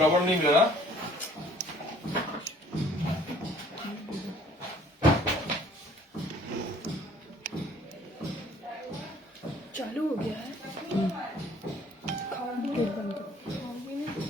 रबड़ नहीं मिला ना? चालू हो गया है। खाओगे बंद खाओगे नहीं?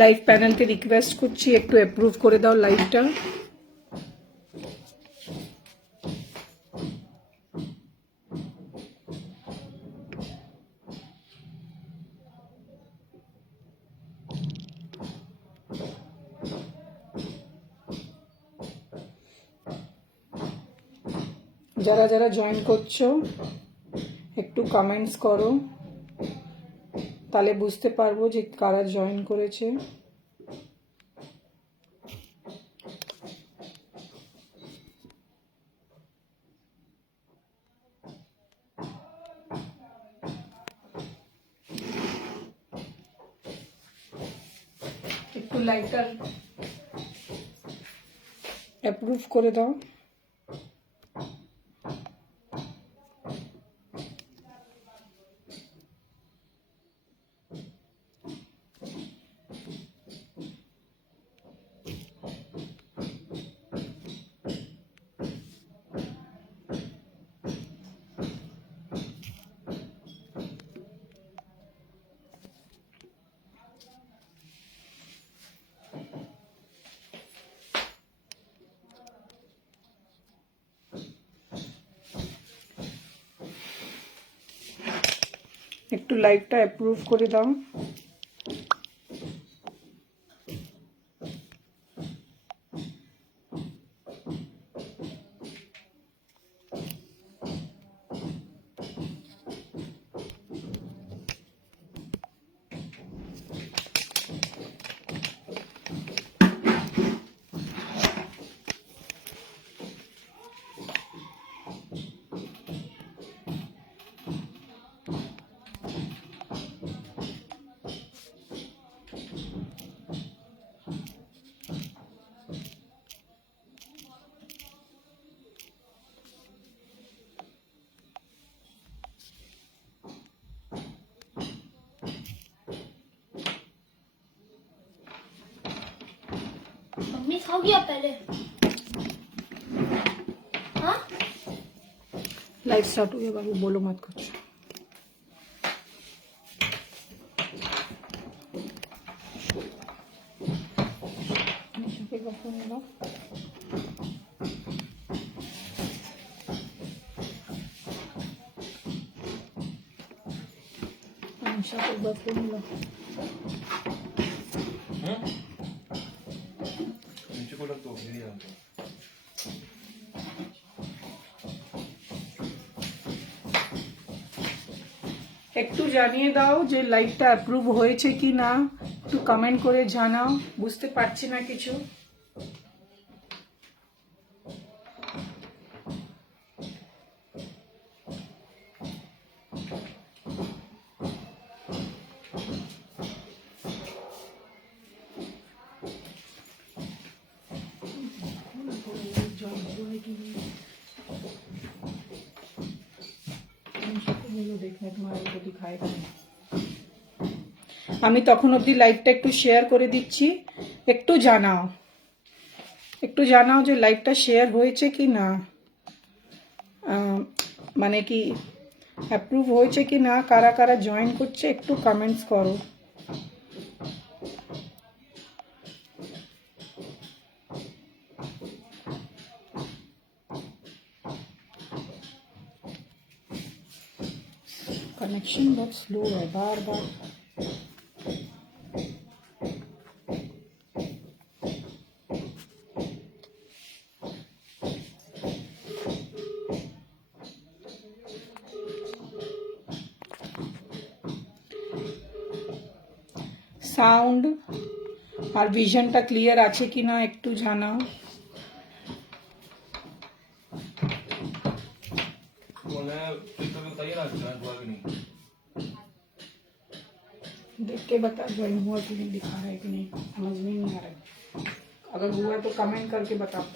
লাইভ প্যানেলকে রিকোয়েস্ট করছি একটু অ্যাপ্রুভ করে দাও লাইভটা। যারা যারা জয়েন করছো একটু কমেন্টস করো, তাহলে বুঝতে পারবো যে কারা জয়েন করেছে। একটু লাইভটা অ্যাপ্রুভ করে দাও। একটু লাইভটা অ্যাপ্রুভ করে দাও। मम्मी खा गया पहले। हाँ लाइव स्टार्ट हो गया बाबू, बोलो मत कुछ। नीचे को लग तो একটু জানিয়ে দাও যে লাইভটা অ্যাপ্রুভ হয়েছে কি না, একটু কমেন্ট করে জানাও, বুঝতে পারছি না কিছু। আমি তখন অবধি লাইভটা একটু শেয়ার করে দিচ্ছি, একটু জানাও যে লাইভটা শেয়ার হয়েছে কি না, মানে কি অ্যাপ্রুভ হয়েছে কি না, কারা কারা জয়েন করছে একটু কমেন্টস করো। कनेक्शन बहुत स्लो है, बार बार সাউন্ড আর ভিশনটা ক্লিয়ার আছে কিনা একটু জানাও। देख के बता ज्वाइन हुआ कि नहीं, दिखा रहा है कि नहीं, समझ में नहीं आ रहा है। अगर हुआ तो कमेंट करके बताओ।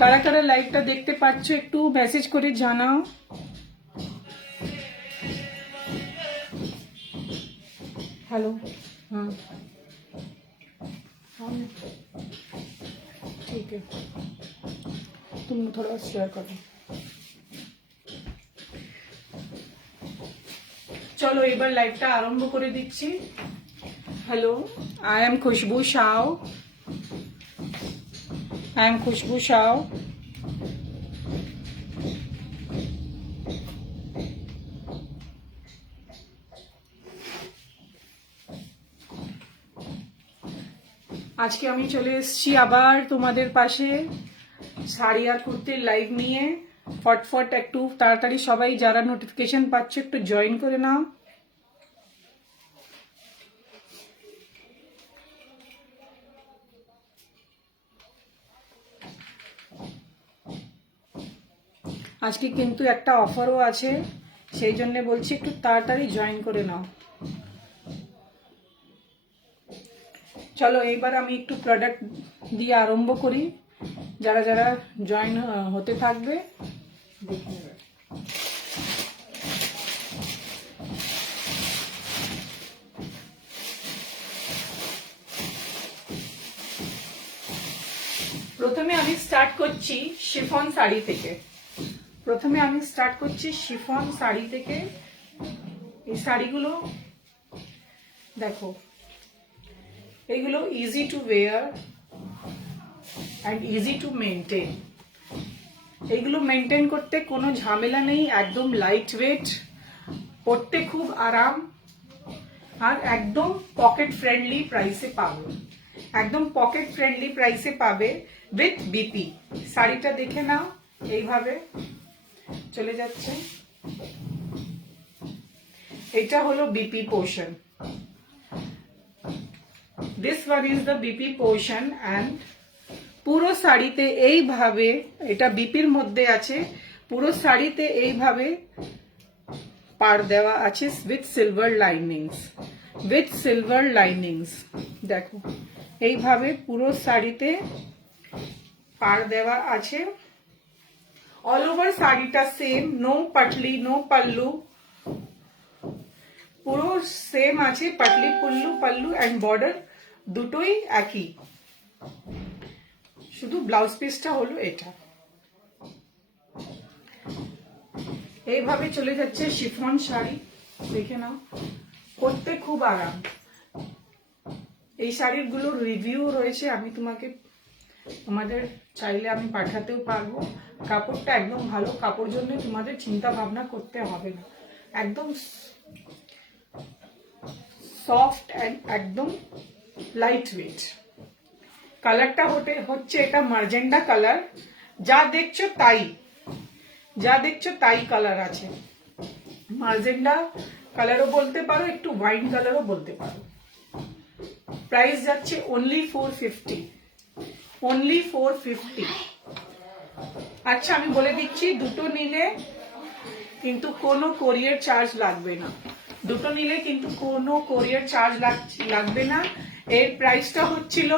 কারা কারা লাইভটা দেখতে পাচ্ছ একটু মেসেজ করে জানাও। हेलो, हाँ हाँ ठीक है, तुम थोड़ा शेयर करो। চলো এবার লাইভটা আরম্ভ করে দিচ্ছি। হ্যালো, আই এম খুশবু সাউ। আজকে আমি চলে এসেছি আবার তোমাদের পাশে শাড়ি আর কুর্তির লাইভ নিয়ে। ফটফট একটু তাড়াতাড়ি সবাই যারা নোটিফিকেশন পাচ্ছ একটু জয়েন করে নাও। আজকে কিন্তু একটা অফারও আছে, সেই জন্য বলছি একটু তাড়াতাড়ি জয়েন করে নাও। চলো এইবার আমি একটু প্রোডাক্ট দিয়ে আরম্ভ করি, যারা যারা জয়েন হতে থাকবে দেখে নেবে। প্রথমে আমি স্টার্ট করছি শিফন শাড়ি থেকে। এই শাড়িগুলো দেখো, এগুলো easy to wire and easy to maintain. এগুলো মেনটেন করতে কোনো ঝামেলা নেই, একদম লাইট ওয়েট, পরতে খুব আরাম, আর একদম পকেট ফ্রেন্ডলি প্রাইসে পাবে উইথ বিপি। শাড়িটা দেখে নাও, এইভাবে চলে যাচ্ছে। এটা হলো BP portion, this one is the BP portion. And পুরো শাড়িতে এইভাবে, এটা বিপির মধ্যে আছে, পুরো শাড়িতে এইভাবে পাড় দেওয়া আছে উইথ সিলভার লাইনিংস। দেখো এইভাবে পুরো শাড়িতে পাড় দেওয়া আছে। অল ওভার শাড়িটা same, no patli no pallu, পুরো সেম আছে, পাটলি পাল্লু অ্যান্ড বর্ডার দুটোই একই, শুধু ব্লাউজ পিসটা হলো এটা। এইভাবে চলে যাচ্ছে শিফন শাড়ি, দেখে নাও, পরতে খুব আরাম। এই শাড়িগুলোর রিভিউ রয়েছে, আমি তোমাকে তোমাদের চাইলে আমি পাঠাতেও পারবো। কাপড়টা একদম ভালো, কাপড় জন্য তোমাদের চিন্তা ভাবনা করতে হবে না, একদম সফট অ্যান্ড একদম লাইট ওয়েট। কালারটা হচ্ছে এটা মার্জেন্ডা কালার, যা দেখছো তাই কালার আছে। মার্জেন্ডা কালারও বলতে পারো, একটু ওয়াইন কালারও বলতে পারো। প্রাইস যাচ্ছে অনলি 450, অনলি 450। আচ্ছা আমি বলে দিচ্ছি, দুটো নিলে কিন্তু কোনো কোরিয়ার চার্জ লাগবে না, দুটো নিলে কিন্তু কোনো কোরিয়ার চার্জ লাগবে না। এর প্রাইসটা হচ্ছিল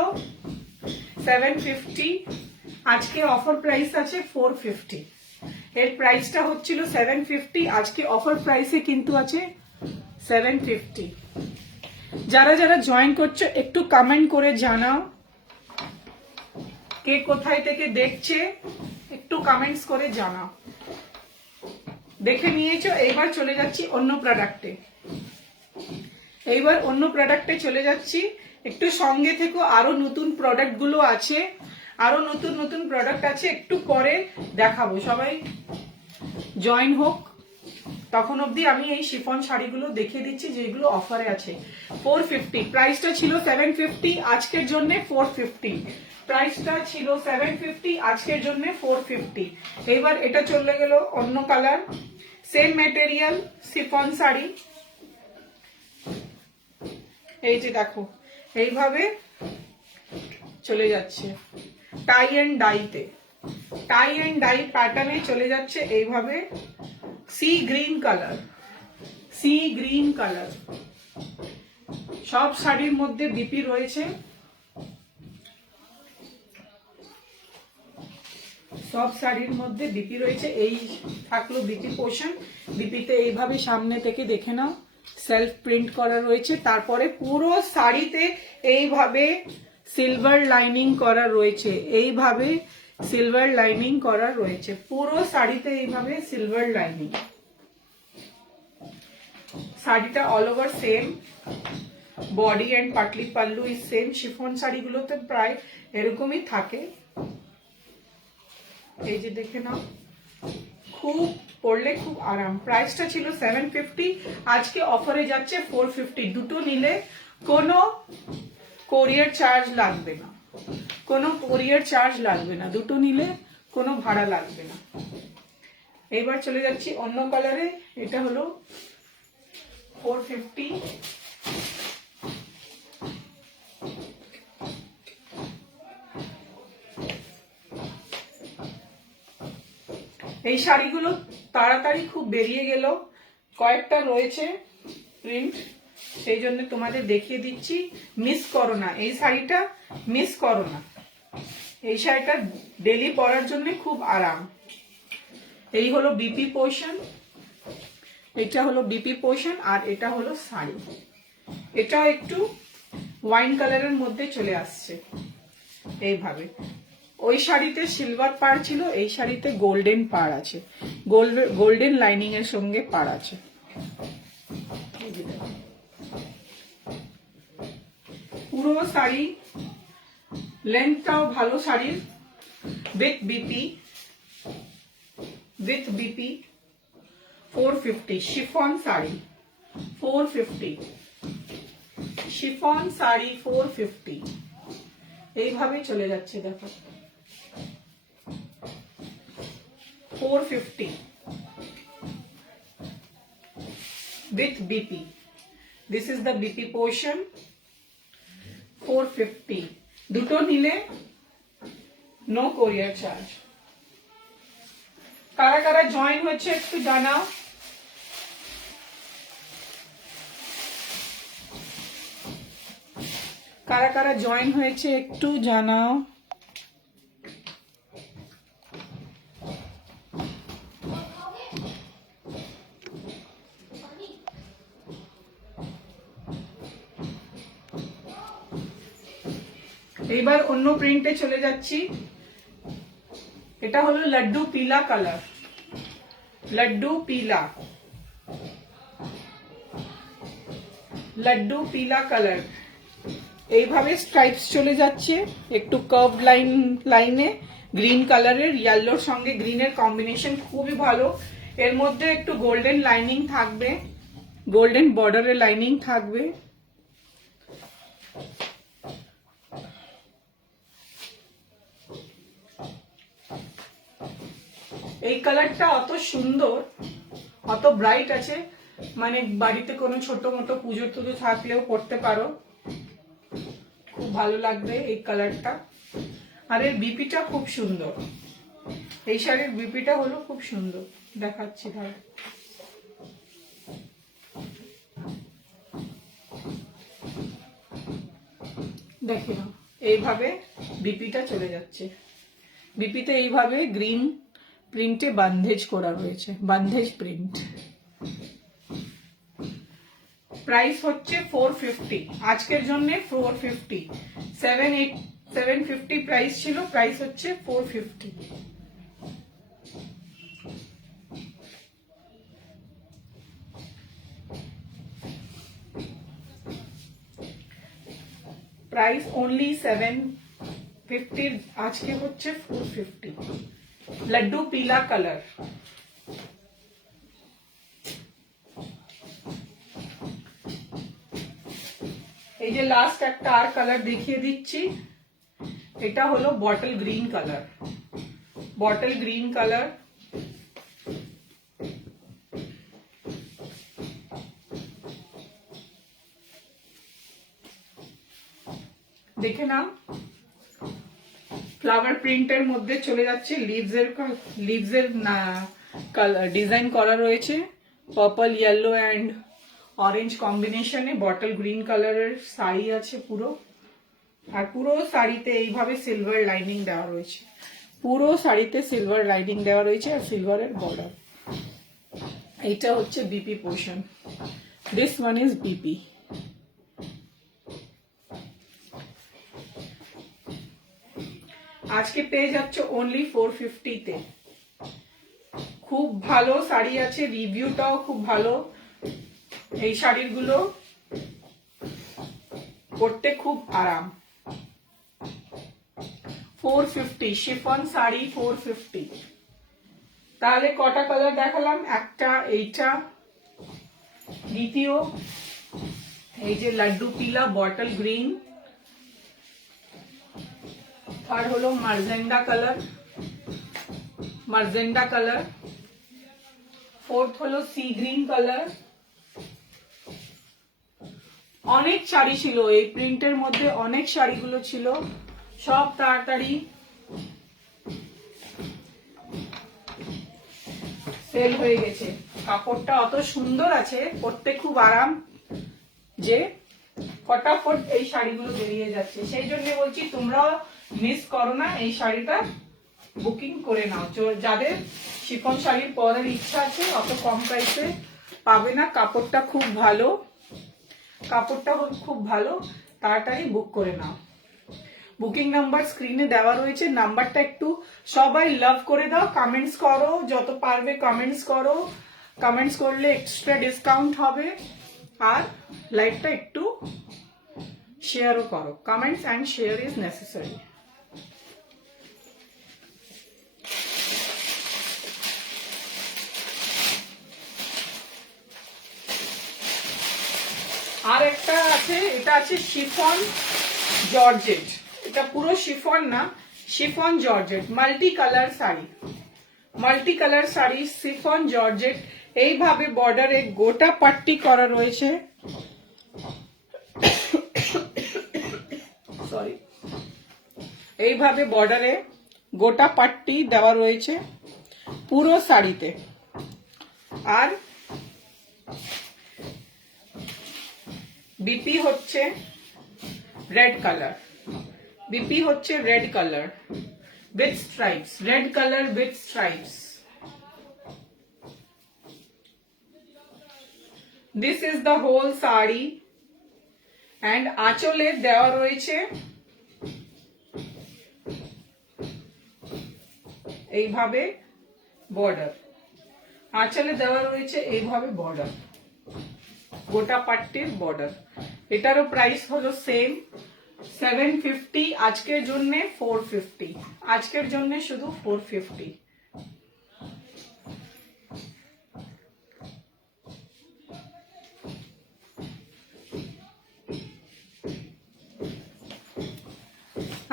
750, আজকে অফার প্রাইস আছে 450। এর প্রাইসটা হচ্ছিল 750, আজকে অফার প্রাইসে কিন্তু আছে 750। যারা যারা জয়েন করছো একটু কমেন্ট করে জানাও, কে কোথায় থেকে দেখছে একটু কমেন্টস করে জানাও। দেখে নিয়েছো, এইবার চলে যাচ্ছি অন্য প্রোডাক্টে। চলে যাচ্ছি, একটু সঙ্গে থেকো, আরো নতুন প্রোডাক্ট গুলো আছে, আরো নতুন প্রোডাক্ট আছে, একটু পরে দেখাবো। সবাই জয়েন হোক, তখন অবধি আমি এই শিফন শাড়িগুলো দেখিয়ে দিচ্ছি যেগুলো অফারে আছে। 450, প্রাইসটা ছিল 750, আজকের জন্য 450। প্রাইসটা ছিল 750, আজকের জন্য 450। এবার এটা চলে গেল অন্য colour, same material, chiffon sari. এই যে দেখো, এইভাবে চলে যাচ্ছে টাই এন্ড ডাইতে, টাই এন্ড ডাই প্যাটার্নে চলে যাচ্ছে এইভাবে। সি গ্রিন কালার, সব শাড়ির মধ্যে বিপি রয়েছে, সব শাড়ির মধ্যে বিপি রয়েছে। এই থাকলো বিপি পোর্শন, বিপিতে এইভাবে সামনে থেকে দেখে নাও সেলফ প্রিন্ট করা রয়েছে। তারপরে পুরো শাড়িতে এইভাবে সিলভার লাইনিং করা রয়েছে, এইভাবে সিলভার লাইনিং করা রয়েছে, পুরো শাড়িতে এইভাবে সিলভার লাইনিং। শাড়িটা all over same, body and পাটলি পাল্লু ইজ সেম। শিফন শাড়িগুলোতে প্রায় এরকমই থাকে। এই যে দেখে নাও, খুব পরলে খুব আরাম। প্রাইসটা ছিল 750, আজকে অফারে যাচ্ছে 450। দুটো নিলে কোনো কোরিয়ার চার্জ লাগবে না, কোনো কোরিয়ার চার্জ লাগবে না, দুটো নিলে কোনো ভাড়া লাগবে না। এবার চলে যাচ্ছি অন্য কালারে, এটা হলো 450। এই শাড়িগুলো তাড়াতাড়ি খুব বেরিয়ে গেল, কয়েকটা রয়েছে প্রিন্ট, সেই জন্য তোমাদের দেখিয়ে দিচ্ছি। মিস করো না, এই শাড়িটা মিস করো না। এই শাড়িটা ডেলি পরার জন্য খুব আরাম। এই হলো বিপি পোর্শন, এটা হলো বিপি পোর্শন, আর এটা হলো শাড়ি। এটা একটু ওয়াইন কালারের মধ্যে চলে আসছে এইভাবে। ওই শাড়িতে সিলভার পাড় ছিল, এই শাড়িতে গোল্ডেন পাড় আছে, গোল্ডেন লাইনিং এর সঙ্গে পাড় আছে। পুরো শাড়ি লেন্থটাও ভালো শাড়ির, with BP 450। Chiffon sari 450, chiffon sari 450। এইভাবে চলে যাচ্ছে দেখো, 450 with BP. This is the BP portion, 450। দুটো নিলে নো কোরিয়ার চার্জ। কারা কারা জয়েন হচ্ছে একটু জানাও। কারা কারা জয়েন হয়েছে একটু জানাও। এবার অন্য প্রিন্টে চলে যাচ্ছি। এটা হলো লাড্ডু পিলা কালার, লাড্ডু পিলা কালার। এইভাবে স্ট্রাইপস চলে যাচ্ছে একটু কার্ভ লাইনে, গ্রিন কালারের, ইয়েলোর সঙ্গে গ্রিনের কম্বিনেশন খুবই ভালো। এর মধ্যে একটু গোল্ডেন লাইনিং থাকবে, গোল্ডেন বর্ডারের লাইনিং থাকবে। এই কালারটা অত সুন্দর, অত ব্রাইট আছে, মানে বাড়িতে কোনো ছোট মোটো পুজো টুজো থাকলেও পড়তে পারো, খুব ভালো লাগবে এই কালারটা। আর এর বিপিটা খুব সুন্দর, এই শাড়ির বিপিটা হলো খুব সুন্দর, দেখাচ্ছি ভাই। দেখে নাও, এইভাবে বিপিটা চলে যাচ্ছে। বিপিতে এইভাবে গ্রিন প্রিন্টে বান্ধেজ করা রয়েছে, বান্ধেজ প্রিন্ট। প্রাইস হচ্ছে 450, আজকের জন্য 450। 750 প্রাইস ছিল, প্রাইস হচ্ছে 450। প্রাইস অনলি 750, আজকে হচ্ছে 450। লাড্ডু পিলা কালার, এই যে লাস্ট একটা আর কালার দেখিয়ে দিচ্ছি, এটা হলো bottle green colour, bottle green colour. দেখে নাও, ফ্লাওয়ার প্রিন্টের মধ্যে চলে যাচ্ছে, লিভস এর ডিজাইন করা রয়েছে, পার্পল ইয়েলো অ্যান্ড অরেঞ্জ কম্বিনেশনে, বটল গ্রিন কালারের শাড়ি আছে পুরো। আর পুরো শাড়িতে এইভাবে সিলভার লাইনিং দেওয়া রয়েছে, পুরো শাড়িতে সিলভার লাইনিং দেওয়া রয়েছে আর সিলভারের বর্ডার। এইটা হচ্ছে BP portion, this one is BP. আজকে পেয়ে যাচ্ছ অনলি 450 তে। খুব ভালো শাড়ি আছে, রিভিউটাও খুব ভালো। এই শাড়িগুলো পরতে খুব আরাম। 450 শিফন শাড়ি 450। তাহলে কটা কালার দেখালাম? একটা এইটা, দ্বিতীয় এই যে লাড্ডু পিলা বটল গ্রিন, আর হলো মার্জেন্ডা কালার, ফোর্থ হলো সি গ্রিন কালার। অনেক শাড়ি ছিল এই প্রিন্টের মধ্যে, অনেক শাড়িগুলো ছিল, সব তাড়াতাড়ি সেল হয়ে গেছে। কাপড়টা অত সুন্দর আছে, পরতে খুব আরাম, যে ফটাফট এই শাড়িগুলো বেরিয়ে যাচ্ছে। সেই জন্য বলছি তোমরাও মিস করো না, এই শাড়িটা বুকিং করে নাও। যাদের শিফন শাড়ির পরার ইচ্ছা আছে, অত কম প্রাইসে পাবে না, কাপড়টা খুব ভালো, কাপড়টা খুব ভালো, তাড়াতাড়ি বুক করে নাও। বুকিং নাম্বার স্ক্রিনে দেওয়া রয়েছে, নাম্বারটা একটু সবাই লাভ করে দাও, কমেন্টস করো, যত পারবে কমেন্টস করো, কমেন্টস করলে এক্সট্রা ডিসকাউন্ট হবে। আর লাইকটা একটু শেয়ারও করো, comments and share is necessary. আর একটা আছে, এটা আছে শিফন জর্জেট, এটা পুরো শিফন না, chiffon georgette, multi colour sari, chiffon georgette. এইভাবে বর্ডারে গোটা পাট্টি করা রয়েছে, সরি, এইভাবে বর্ডারে গোটা পাট্টি দেওয়া রয়েছে পুরো শাড়িতে। আর বিপি হচ্ছে রেড কালার, বিপি হচ্ছে red colour with stripes, red colour with stripes. This is the whole sari and আঁচলে দেওয়া রয়েছে এইভাবে বর্ডার, আঁচলে দেওয়া রয়েছে এইভাবে বর্ডার, গোটা পাট্টির বর্ডার। এটারও প্রাইস হলো সেম 750, আজকের জন্য 450, আজকের জন্য শুধু 450।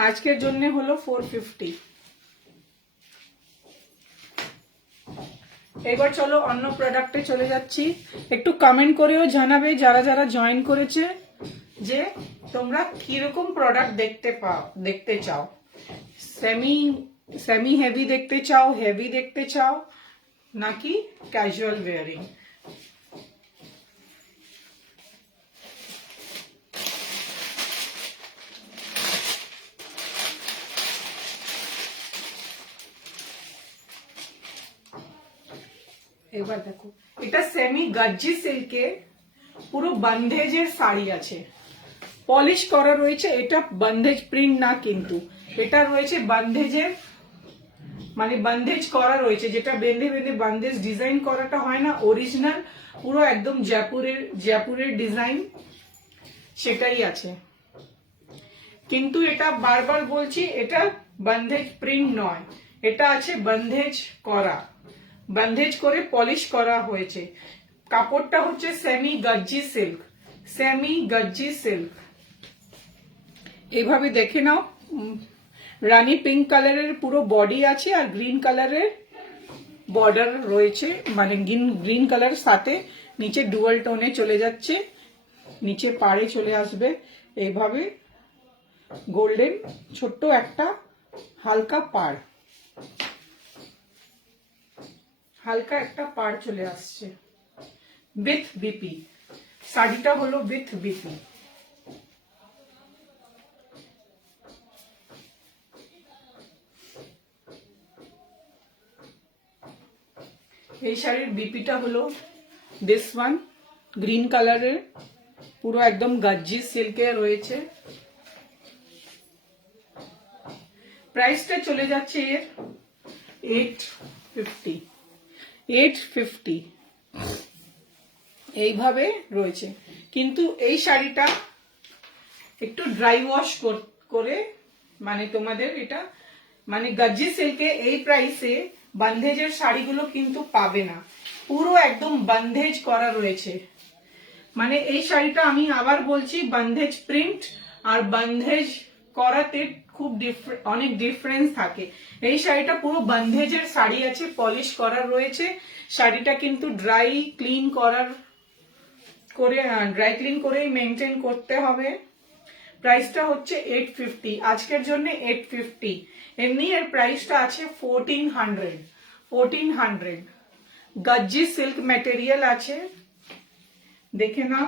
আজকের জন্য হলো 450। এবার চলো অন্য প্রোডাক্টে চলে যাচ্ছি। একটু কমেন্ট করেও জানাবে যারা যারা জয়েন করেছে যে তোমরা কিরকম প্রোডাক্ট দেখতে চাও। সেমি হেভি দেখতে চাও, হেভি দেখতে চাও, নাকি ক্যাজুয়াল ওয়্যারিং। এবার দেখো, এটা সেমি গজ্জি সিল্কের পুরো বন্ধেজের শাড়ি আছে, পলিশ করা রয়েছে। এটা বন্ধেজ প্রিন্ট না, কিন্তু এটা রয়েছে বন্ধেজের, মানে বন্ধেজ করা রয়েছে, যেটা বেঁধে বেঁধে বন্ধেজ ডিজাইন করাটা হয় না, অরিজিনাল পুরো একদম জয়পুরের ডিজাইন সেটাই আছে। কিন্তু এটা বারবার বলছি, এটা বন্ধেজ প্রিন্ট নয়, এটা আছে বন্ধেজ করা, বন্ধেজ করে পলিশ করা হয়েছে। কাপড়টা হচ্ছে সেমি গজ্জি সিল্ক, সেমি গজ্জি সিল্ক। এইভাবে দেখে নাও, রানী পিঙ্ক কালারের পুরো বডি আছে আর গ্রিন কালারের বর্ডার রয়েছে, মানে গ্রিন কালার সাথে নিচে ডুয়াল টোনে চলে যাচ্ছে, নিচে পাড়ে চলে আসবে এইভাবে গোল্ডেন ছোট্ট একটা হালকা পাড়, হালকা একটা পাড় চলে আসছে উইথ বিপি। শাড়িটা হলো উইথ বিপি। এই শাড়ির বিপিটা হলো দিস ওয়ান, গ্রিন কালারের, পুরো একদম গজ্জি সিল্কে রয়েছে। প্রাইসটা চলে যাচ্ছে এর 850, 850 এইভাবে রয়েছে। কিন্তু এই শাড়িটা একটু ড্রাই ওয়াশ করে, মানে তোমাদের এটা মানে গজ্জি সিল্কে এই প্রাইসে বন্ধেজের শাড়িগুলো কিন্তু পাবে না, পুরো একদম বন্ধেজ করা রয়েছে। মানে এই শাড়িটা আমি আবার বলছি, বন্ধেজ প্রিন্ট আর বন্ধেজ করাতে খুব অনেক ডিফারেন্স থাকে। এই শাড়িটা পুরো বন্ধেজের শাড়ি আছে, পলিশ করা রয়েছে। শাড়িটা কিন্তু ড্রাই ক্লিন করেই মেনটেন করতে হবে। প্রাইসটা হচ্ছে 850, আজকের জন্য 850। এমনি এর প্রাইসটা আছে 1400। গজ্জি সিল্ক ম্যাটেরিয়াল আছে, দেখে নাও,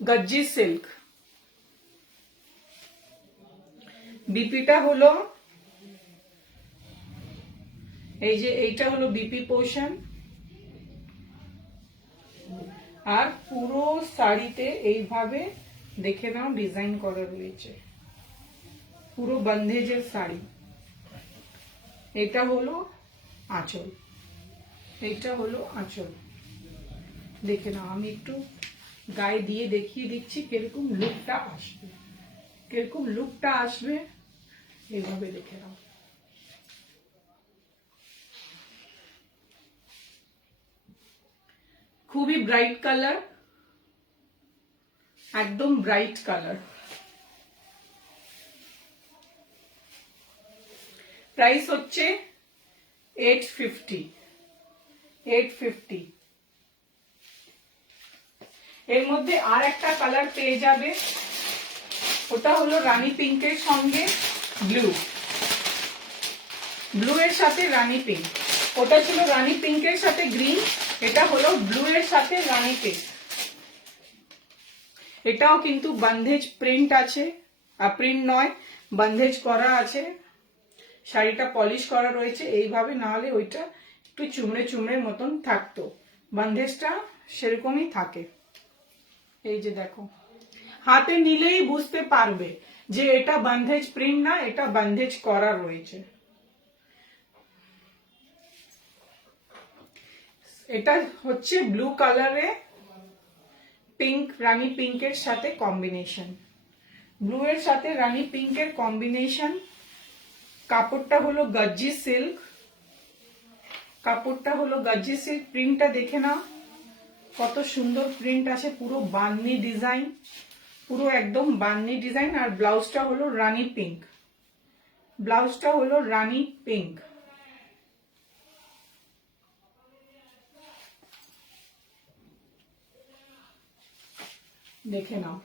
গজ্জি সিল্ক। বিপিটা হলো এই যে, এইটা হলো বিপি পোর্শন, আর পুরো শাড়িতে এইভাবে দেখে নাও ডিজাইন করা রয়েছে, পুরো বন্ধেজের শাড়ি। এটা হলো আঁচল, এইটা হলো আঁচল, দেখে নাও। আমি একটু গায়ে দিয়ে দেখিয়ে দিচ্ছি কিরকম লুকটা আসবে, কিরকম লুকটা আসবে, এইভাবে দেখে নাও। খুবই ব্রাইট কালার, একদম ব্রাইট কালার। প্রাইস হচ্ছে 850, 850। এর মধ্যে আর একটা কালার পেয়ে যাবে, ওটা হলো রানী পিঙ্কের সঙ্গে ব্লু, ব্লু এর সাথে রানী পিঙ্ক। ওটা ছিল রানী পিঙ্কের সাথে গ্রিন, এটা হলো ব্লু এর সাথে রানী পিঙ্ক। এটাও কিন্তু বন্ধেজ প্রিন্ট আছে, প্রিন্ট নয়, বন্ধেজ করা আছে। শাড়িটা পলিশ করা রয়েছে এইভাবে, না হলে ওইটা একটু চুমড়ে চুমড়ে মতন থাকতো, বন্ধেজটা সেরকমই থাকে। এই যে দেখো, হাতে নিলেই বুঝতে পারবে যে এটা বন্ধেজ প্রিন্ট না, এটা বন্ধেজ করা রয়েছে। এটা হচ্ছে ব্লু কালারে পিঙ্ক, রানী পিঙ্কের সাথে কম্বিনেশন, ব্লু এর সাথে রানী পিঙ্কের কম্বিনেশন। কাপড়টা হলো গজ্জি সিল্ক, কাপড়টা হলো গজ্জি সিল্ক। প্রিন্টটা দেখে নাও কত সুন্দর প্রিন্ট আছে, পুরো বান্নি ডিজাইন, পুরো একদম বান্নি ডিজাইন। আর ব্লাউজটা হলো রানী পিঙ্ক, ব্লাউজটা হলো রানী পিঙ্ক। দেখে নাও,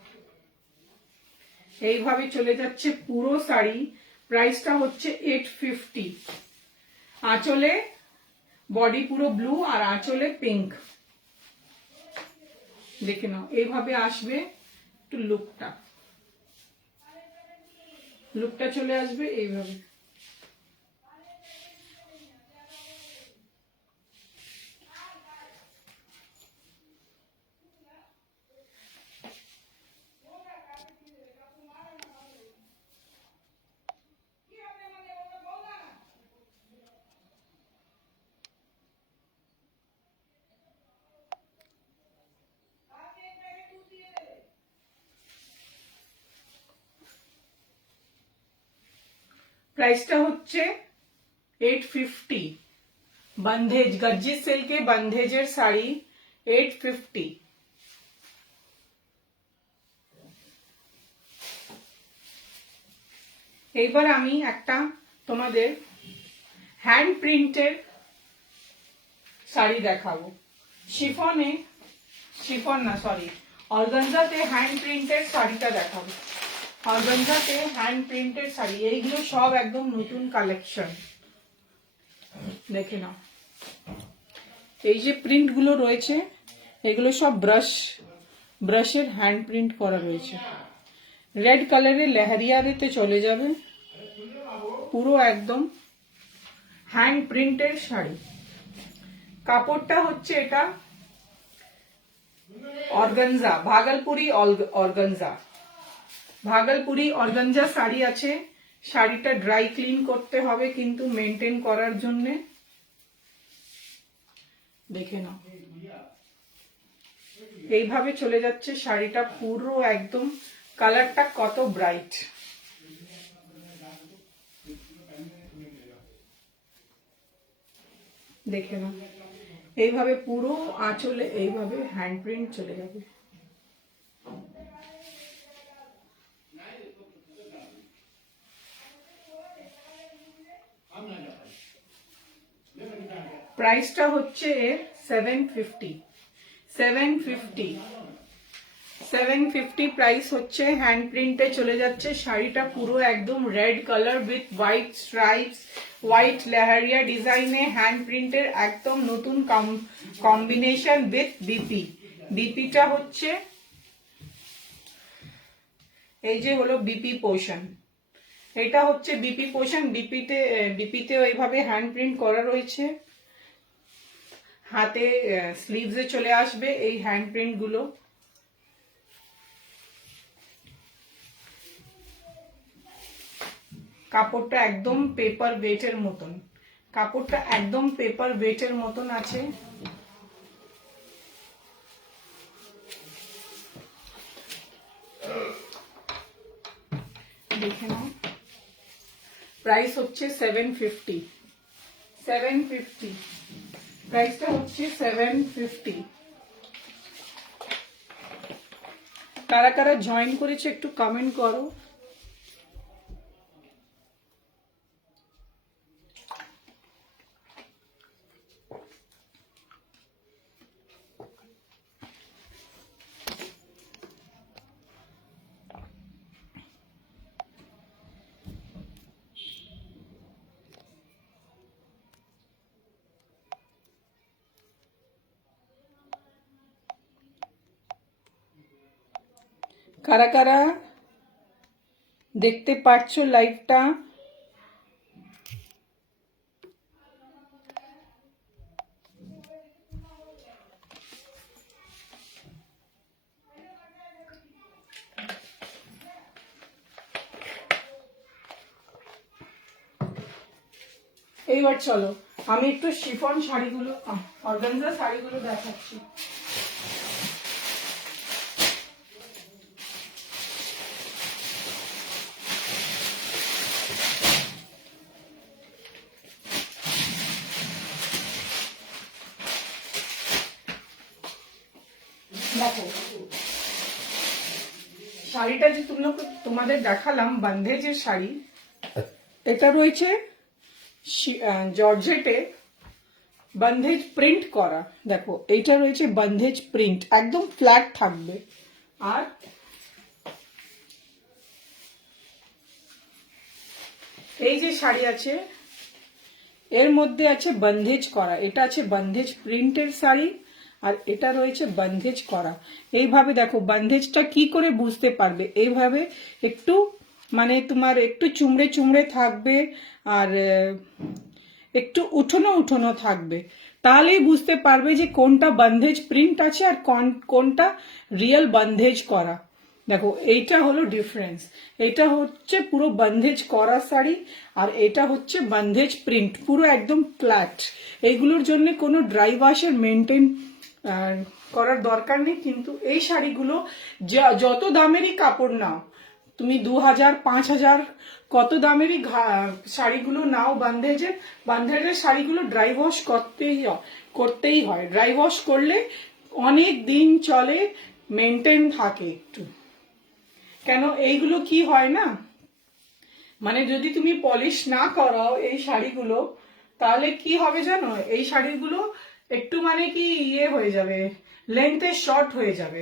এইভাবে চলে যাচ্ছে পুরো শাড়ি। প্রাইসটা হচ্ছে 850। আঁচলে বডি পুরো ব্লু আর আঁচলে পিঙ্ক। দেখে নাও, এইভাবে আসবে একটু লুকটা, লুকটা চলে আসবে এইভাবে। প্রাইসটা হচ্ছে 850। বন্ধেজ, গজ্জি সিল্কে বন্ধেজের শাড়ি 850। এইবার আমি একটা তোমাদের হ্যান্ড প্রিন্টের শাড়ি দেখাবো। শিফনে, শিফন না সরি, অর্গানজাতে হ্যান্ড প্রিন্টের শাড়িটা দেখাবো। অর্গানজাতে হ্যান্ড প্রিন্টের শাড়ি, এইগুলো সব একদম নতুন কালেকশন। দেখে নাও, এই যে প্রিন্ট গুলো রয়েছে এগুলো সব ব্রাশের হ্যান্ড প্রিন্ট করা রয়েছে। রেড কালারের লেহারিয়াতে চলে যাবে, পুরো একদম হ্যান্ড প্রিন্টের শাড়ি। কাপড়টা হচ্ছে এটা organza, Bhagalpuri organza, Bhagalpuri organza sari আছে। শাড়িটা ড্রাই ক্লিন করতে হবে কিন্তু মেনটেন করার জন্য। দেখে নাও, এইভাবে চলে যাচ্ছে শাড়িটা, পুরো একদম কালারটা কত ব্রাইট। দেখে নাও, এইভাবে পুরো আঁচলে এইভাবে হ্যান্ড প্রিন্ট চলে যাবে। প্রাইসটা হচ্ছে 750। 750 প্রাইস হচ্ছে। হ্যান্ড প্রিন্টে চলে যাচ্ছে শাড়িটা, পুরো একদম red colour with white stripes, white leheriya ডিজাইনে হ্যান্ড প্রিন্টের একদম নতুন কম্বিনেশন উইথ বিপি। বিপিটা হচ্ছে এই যে হলো বিপি পোর্শন, এটা হচ্ছে বিপি পোর্শন। বিপিতেও এইভাবে হ্যান্ড প্রিন্ট করা রয়েছে। হাতে স্লিভসে চলে আসবে এই হ্যান্ড প্রিন্ট গুলো। কাপড়টা একদম পেপার ওয়েটের মতন, কাপড়টা একদম পেপার ওয়েটের মতন আছে। দেখে নাও, প্রাইস হচ্ছে 750। 750 প্রাইসটা হচ্ছে 750। কারা কারা জয়েন করেছে একটু কমেন্ট করো। কারা কারা দেখতে পাচ্ছো লাইভটা? এইবার চলো আমি একটু শিফন শাড়িগুলো, অর্গানজা শাড়িগুলো দেখাচ্ছি। দেখো শাড়িটা যে তোমাদের দেখালাম বন্ধেজের শাড়ি, এটা রয়েছে জর্জেটে বন্ধেজ প্রিন্ট করা। দেখো এইটা রয়েছে বন্ধেজ প্রিন্ট, একদম ফ্ল্যাট থাকবে। আর এই যে শাড়ি আছে এর মধ্যে আছে বন্ধেজ করা, এটা আছে বন্ধেজ প্রিন্টের শাড়ি, আর এটা রয়েছে বন্ধেজ করা। এইভাবে দেখো বন্ধেজটা কি করে বুঝতে পারবে, এইভাবে একটু মানে তোমার একটু চুমড়ে চুমড়ে থাকবে আর একটু উঠোনো উঠোনো থাকবে, তাহলেই বুঝতে পারবে যে কোনটা বন্ধেজ প্রিন্ট আছে আর কোনটা রিয়েল বন্ধেজ করা। দেখো এইটা হলো ডিফারেন্স, এটা হচ্ছে পুরো বন্ধেজ করা শাড়ি আর এটা হচ্ছে বন্ধেজ প্রিন্ট, পুরো একদম ফ্ল্যাট। এইগুলোর জন্য কোনো ড্রাই ওয়াশের মেনটেন করার দরকার নেই। কিন্তু এই শাড়িগুলো যত দামেরই কাপড় নাও, তুমি 2000 5000 কত দামেরই শাড়িগুলো নাও বন্ধেজের শাড়িগুলো ড্রাই ওয়াশ করতেই হয়। ড্রাই ওয়াশ করলে অনেক দিন চলে, মেনটেন থাকে একটু। কেন এইগুলো কি হয় না, মানে যদি তুমি পলিশ না করাও এই শাড়িগুলো, তাহলে কি হবে জানো, এই শাড়িগুলো একটু মানে কি হয়ে যাবে, লেন্থে শর্ট হয়ে যাবে।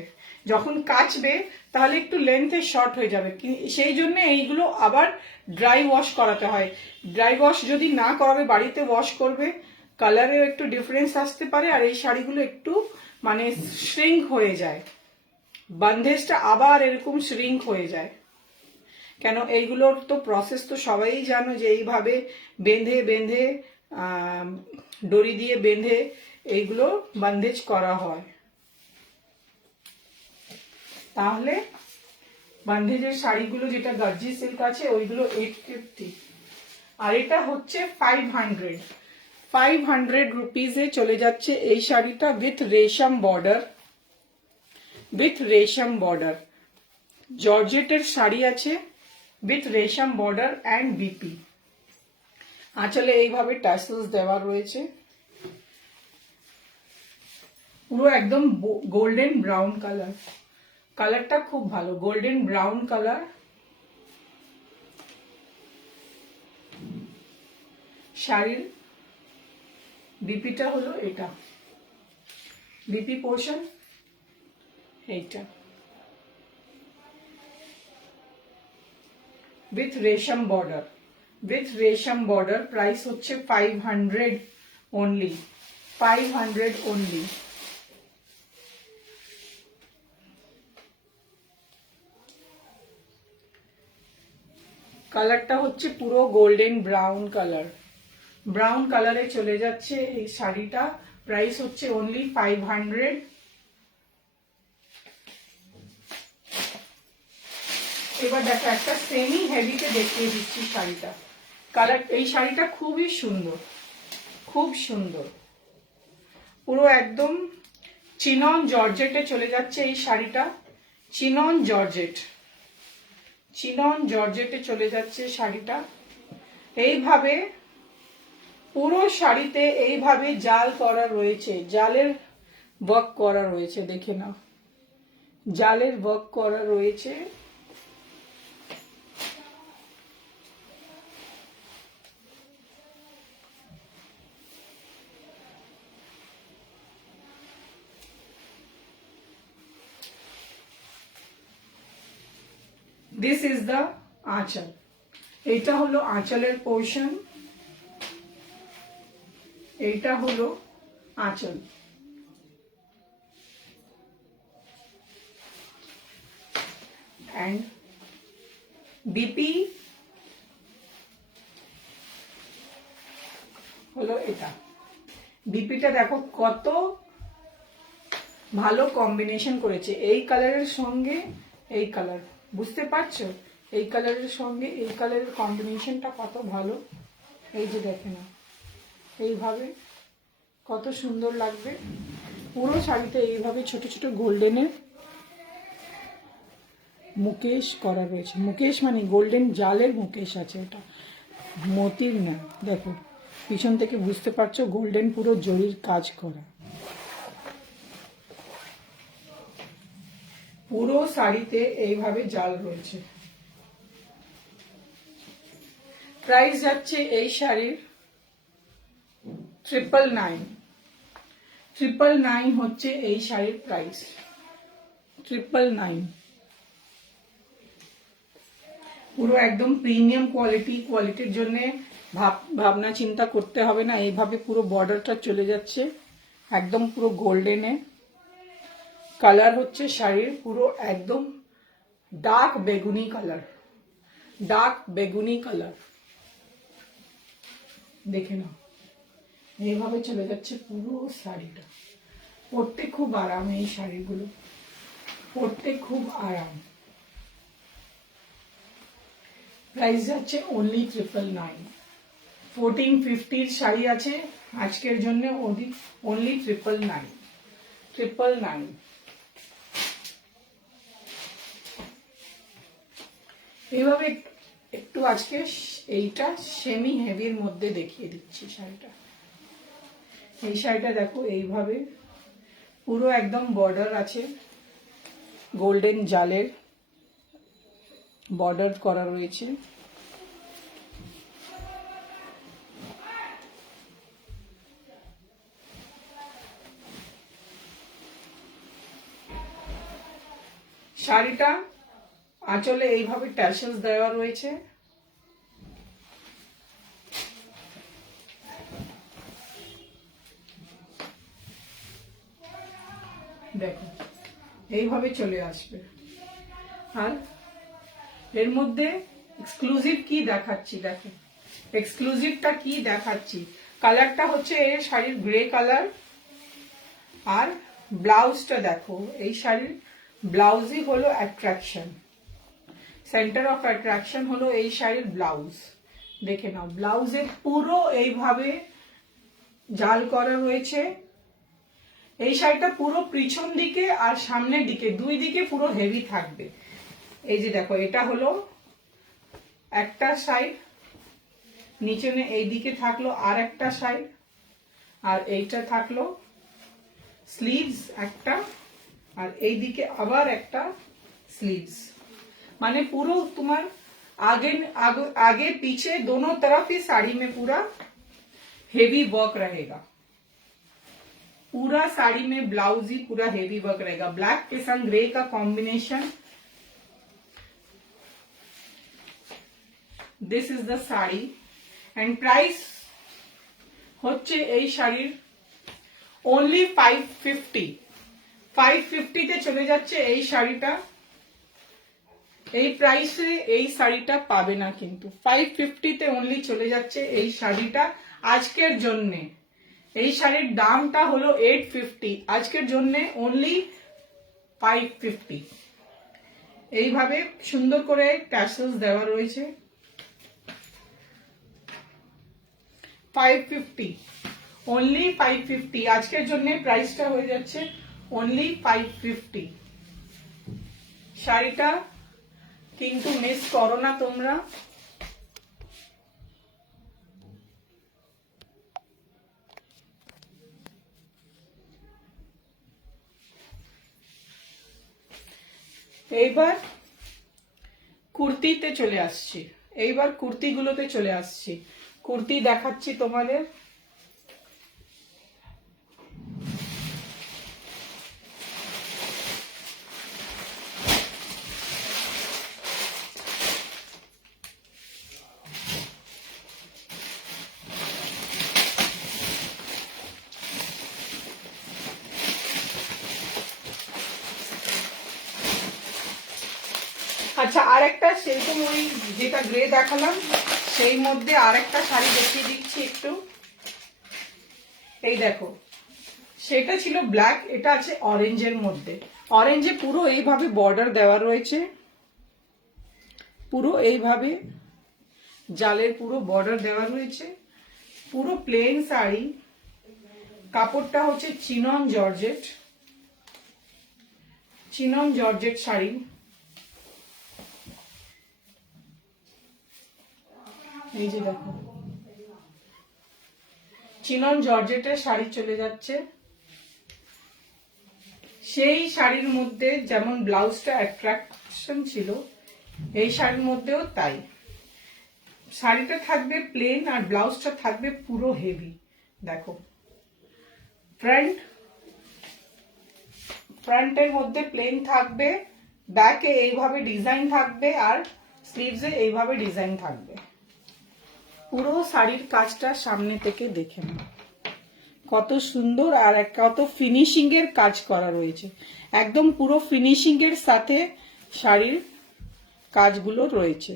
যখন কাচবে তাহলে একটু লেন্থে শর্ট হয়ে যাবে, সেই জন্য এইগুলো আবার ড্রাই ওয়াশ করাতে হয়। ড্রাই ওয়াশ যদি না করাবে, বাড়িতে ওয়াশ করবে, কালারেও একটু ডিফারেন্স আসতে পারে আর এই শাড়িগুলো একটু মানে শ্রিঙ্ক হয়ে যায়, বন্ধেজটা আবার এরকম শ্রিঙ্ক হয়ে যায়। কেন এইগুলোর তো প্রসেস তো সবাই জানো যে এইভাবে বেঁধে বেঁধে দড়ি দিয়ে বেঁধে এইগুলো বন্ধেজ করা হয়। তাহলে বন্ধেজের শাড়িগুলো যেটা গার্জি সিল্ক আছে ওইগুলো 850 আর এটা হচ্ছে 500 রুপিসে চলে যাচ্ছে এই শাড়িটা উইথ রেশম বর্ডার। জর্জেটের শাড়ি আছে উইথ রেশম বর্ডার অ্যান্ড বিপি। আঁচলে এইভাবে টাসেলস দেওয়া রয়েছে, পুরো একদম গোল্ডেন ব্রাউন কালার, কালারটা খুব ভালো, গোল্ডেন ব্রাউন কালার। শাড়ির বিপিটা হলো এটা, বিপি পোর্শন এইটা উইথ রেশম বর্ডার। প্রাইস হচ্ছে 500 অনলি, 500 অনলি। কালারটা হচ্ছে পুরো গোল্ডেন ব্রাউন কালারে চলে যাচ্ছে এই শাড়িটা। প্রাইস হচ্ছে অনলি 500। এবার দেখো একটা সেমি হেভিতে দেখিয়ে দিচ্ছি শাড়িটা। কালার এই শাড়িটা খুবই সুন্দর, খুব সুন্দর, পুরো একদম চিনন জর্জেটে চলে যাচ্ছে এই শাড়িটা। চিনন জর্জেটে চলে যাচ্ছে শাড়িটা। এইভাবে পুরো শাড়িতে এইভাবে জাল করা রয়েছে, জালের ওয়ার্ক করা রয়েছে, দেখে নাও, জালের ওয়ার্ক করা রয়েছে। দিস ইজ দ্য আঁচল, এইটা হলো আঁচলের পোর্শন, এইটা হলো আঁচল। অ্যান্ড বিপি হলো এটা। বিপিটা দেখো কত ভালো কম্বিনেশন করেছে, এই কালারের সঙ্গে এই কালার, বুঝতে পারছো, এই কালারের সঙ্গে এই কালারের কম্বিনেশনটা কত ভালো। এই যে দেখে না, এইভাবে কত সুন্দর লাগবে। পুরো শাড়িতে এইভাবে ছোট ছোট গোল্ডেনের মুকেশ করা রয়েছে, মুকেশ মানে গোল্ডেন জালের মুকেশ আছে, এটা মতির না। দেখো পিছন থেকে বুঝতে পারছো গোল্ডেন পুরো জরির কাজ করা। পুরো শাড়িতে এইভাবে জাল রয়েছে। প্রাইস যাচ্ছে এই শাড়ির 999। 999 হচ্ছে এই শাড়ির প্রাইস, 999। পুরো একদম প্রিমিয়াম কোয়ালিটির জন্য ভাবনা চিন্তা করতে হবে না। এইভাবে পুরো বর্ডারটা চলে যাচ্ছে একদম পুরো গোল্ডেনে। কালার হচ্ছে শাড়ির পুরো একদম ডার্ক বেগুনি কালার, ডার্ক বেগুনি কালার। দেখে নাও, এইভাবে চলে যাচ্ছে পুরো শাড়িটা। পরতে খুব আরাম, এই শাড়িগুলো পরতে খুব আরাম। প্রাইস যাচ্ছে অনলি 999। 1450 শাড়ি আছে আজকের জন্য, অনলি 999। 999। এইভাবে একটু আজকে এইটা সেমি হেভির মধ্যে দেখিয়ে দিচ্ছি শাড়িটা। এই শাড়িটা দেখো, এইভাবে পুরো একদম বর্ডার আছে, গোল্ডেন জালের বর্ডার করা রয়েছে। শাড়িটা আঁচলে এইভাবে ট্যাসেলস দেওয়া রয়েছে। দেখো, এইভাবে চলে আসবে। আর এর মধ্যে এক্সক্লুসিভ কি দেখাচ্ছি, দেখো এক্সক্লুসিভটা কি দেখাচ্ছি। কালারটা হচ্ছে এই শাড়ির গ্রে কালার। আর ব্লাউজটা দেখো, এই শাড়ির ব্লাউজই হলো অ্যাট্রাকশন, সেন্টার অফ অ্যাট্রাকশন হলো এই শাড়ির ব্লাউজ। দেখে নাও, ব্লাউজে পুরো এইভাবে জাল করা হয়েছে। এই শাড়িটা পুরো পিছন দিকে আর সামনের দিকে, দুই দিকে পুরো হেভি থাকবে। এই যে দেখো, এটা হলো একটা সাইড, নিচে এই দিকে থাকলো আর একটা সাইড, আর এইটা থাকলো স্লিভস একটা, আর এই দিকে আবার একটা স্লিভস। মানে পুরো তোমার आगे पीछे दोनों तरफ ही साड़ी में पूरा हेवी वर्क रहेगा। पूरा साड़ी में ब्लाउज ही पूरा हेवी वर्क रहेगा। ब्लैक के संग ग्रे का combination. This is the sari and price হচ্ছে এই শাড়ির ओनली 550। 550 তে চলে যাচ্ছে এই শাড়িটা। এই প্রাইসে এই শাড়িটা পাবে না, কিন্তু 550 তে অনলি চলে যাচ্ছে এই শাড়িটা আজকের জন্য। এই শাড়ির দামটা হলো 850, আজকের জন্য অনলি 550। এইভাবে সুন্দর করে ট্যাসেলস দেওয়া রয়েছে। 550, অনলি 550 আজকের জন্য প্রাইসটা হয়ে যাচ্ছে অনলি 550। শাড়িটা কিন্তু মিস করো না তোমরা। এইবার কুর্তিতে চলে আসছি, এইবার কুর্তিগুলোতে চলে আসছি। কুর্তি দেখাচ্ছি তোমাদের। আচ্ছা, আরেকটা সেরকম ওই যেটা গ্রে দেখালাম সেই মধ্যে আরেকটা শাড়ি দেখিয়ে দিচ্ছি একটু। এই দেখো, সেটা ছিল ব্ল্যাক, এটা আছে অরেঞ্জের মধ্যে। অরেঞ্জে পুরো এইভাবে বর্ডার দেওয়া রয়েছে, পুরো এইভাবে জালের পুরো বর্ডার দেওয়া রয়েছে। পুরো প্লেন শাড়ি, কাপড়টা হচ্ছে chinon georgette, chinon georgette sari. এই যে দেখো, চিনন জর্জেটের শাড়ি চলে যাচ্ছে। সেই শাড়ির মধ্যে যেমন ব্লাউজটা অ্যাট্রাকশন ছিল, এই শাড়ির মধ্যেও তাই। শাড়িটা থাকবে প্লেন আর ব্লাউজটা থাকবে পুরো হেভি। দেখো ফ্রন্টের মধ্যে প্লেন থাকবে, ব্যাকে এইভাবে ডিজাইন থাকবে, আর স্লিভসে এইভাবে ডিজাইন থাকবে। পুরো শাড়ির কাজটা সামনে থেকে দেখে নাও কত সুন্দর, আর কত ফিনিশিং এর কাজ করা রয়েছে। একদম পুরো ফিনিশিং এর সাথে শাড়ির কাজগুলো রয়েছে।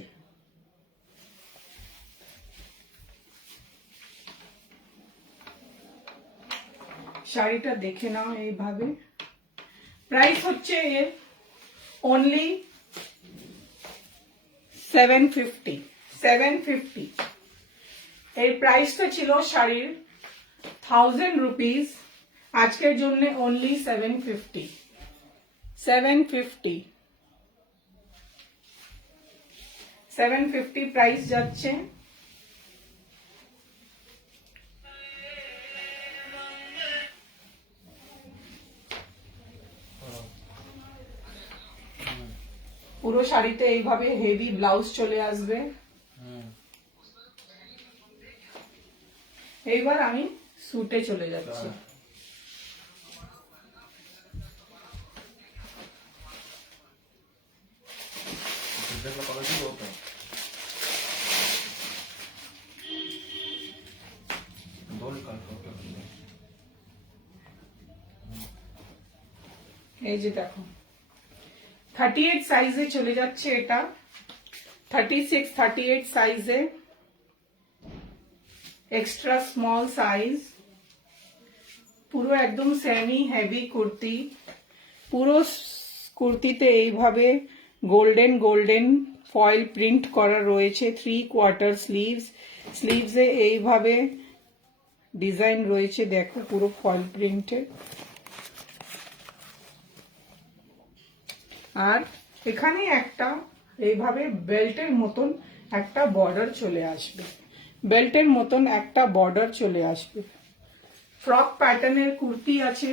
শাড়িটা দেখে নাও এইভাবে। প্রাইস হচ্ছে এর অনলি 750। এই প্রাইসটা ছিল শাড়ির 1000 রুপিস, আজকের জন্য অনলি 750 প্রাইস যাচ্ছে। পুরো শাড়িতে এইভাবে হেভি ব্লাউজ চলে আসবে। এইবার আমি স্যুটে চলে যাচ্ছি। এই যে দেখো 38 সাইজে চলে যাচ্ছে এটা, 36, 38 সাইজে, এক্সট্রা স্মল সাইজ। পুরো একদম সেমি হেভি কুর্তি। পুরো কুর্তিতে এইভাবে গোল্ডেন ফয়েল প্রিন্ট করা রয়েছে। 3/4 স্লিভসে এইভাবে ডিজাইন রয়েছে, দেখো পুরো ফয়েল প্রিন্টের। আর এখানে একটা এইভাবে বেল্টের মতন একটা বর্ডার চলে আসবে, ফ্রক প্যাটার্নের কুর্তি আছে,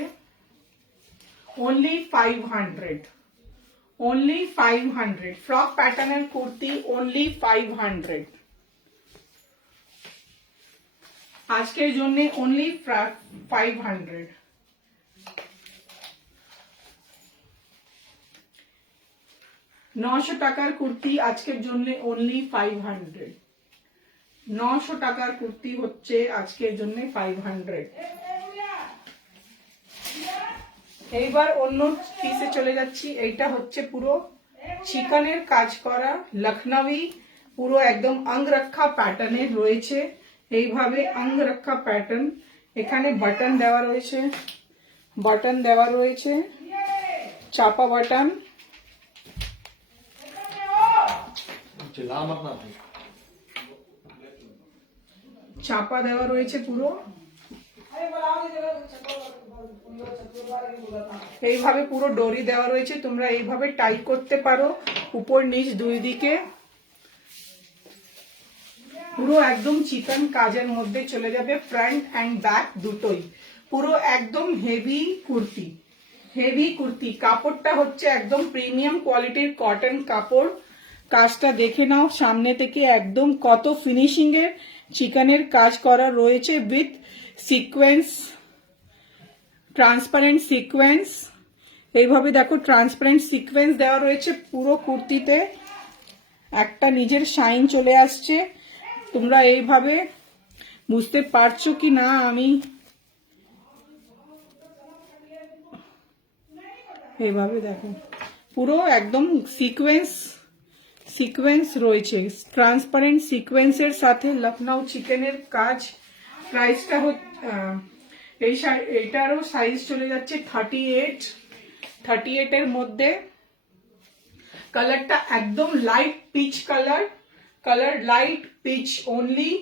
অনলি 500। ফ্রক প্যাটার্নের কুর্তি অনলি 500, আজকের জন্য অনলি 500। টাকার কুর্তি আজকের জন্য অনলি 500। 900 টাকার কুর্তি হচ্ছে আজকের জন্য 500। এইবার অন্য পিসে চলে যাচ্ছি। এইটা হচ্ছে পুরো চিকনের কাজ করা লখনউই, পুরো একদম অঙ্গরক্ষা প্যাটার্নের রয়েছে। এইভাবে অঙ্গরক্ষা প্যাটার্ন, এখানে বাটন দেওয়া রয়েছে, চাপা বাটন। চাপা দেওয়া রয়েছে পুরো, এইভাবে পুরো ডোরি দেওয়া রয়েছে। তোমরা এইভাবে টাই করতে পারো উপর নিচ দুই দিকে। পুরো একদম চিকন কাজের মধ্যে চলে যাবে, ফ্রন্ট এন্ড ব্যাক দুটোই। পুরো একদম হেভি কুর্তি। কাপড়টা হচ্ছে একদম প্রিমিয়াম কোয়ালিটির কটন কাপড়। কাজটা দেখে নাও সামনে থেকে, একদম কত ফিনিশিং এর চিকনের কাজ করা রয়েছে উইথ সিকোয়েন্স, ট্রান্সপারেন্ট সিকোয়েন্স। এইভাবে দেখো ট্রান্সপারেন্ট সিকোয়েন্স দেওয়া রয়েছে পুরো কুর্তিতে, একটা নিজের শাইন চলে আসছে। তোমরা এইভাবে বুঝতে পারছো কি না আমি এইভাবে দেখো পুরো একদম সিকোয়েন্স রয়েছে, ট্রান্সপারেন্ট সিকোয়েন্সের সাথে লখনউ চিকেনের কাজ। প্রাইসটা এইটারও সাইজ চলে যাচ্ছে 38 এর মধ্যে। কালারটা একদম light peach colour light peach only,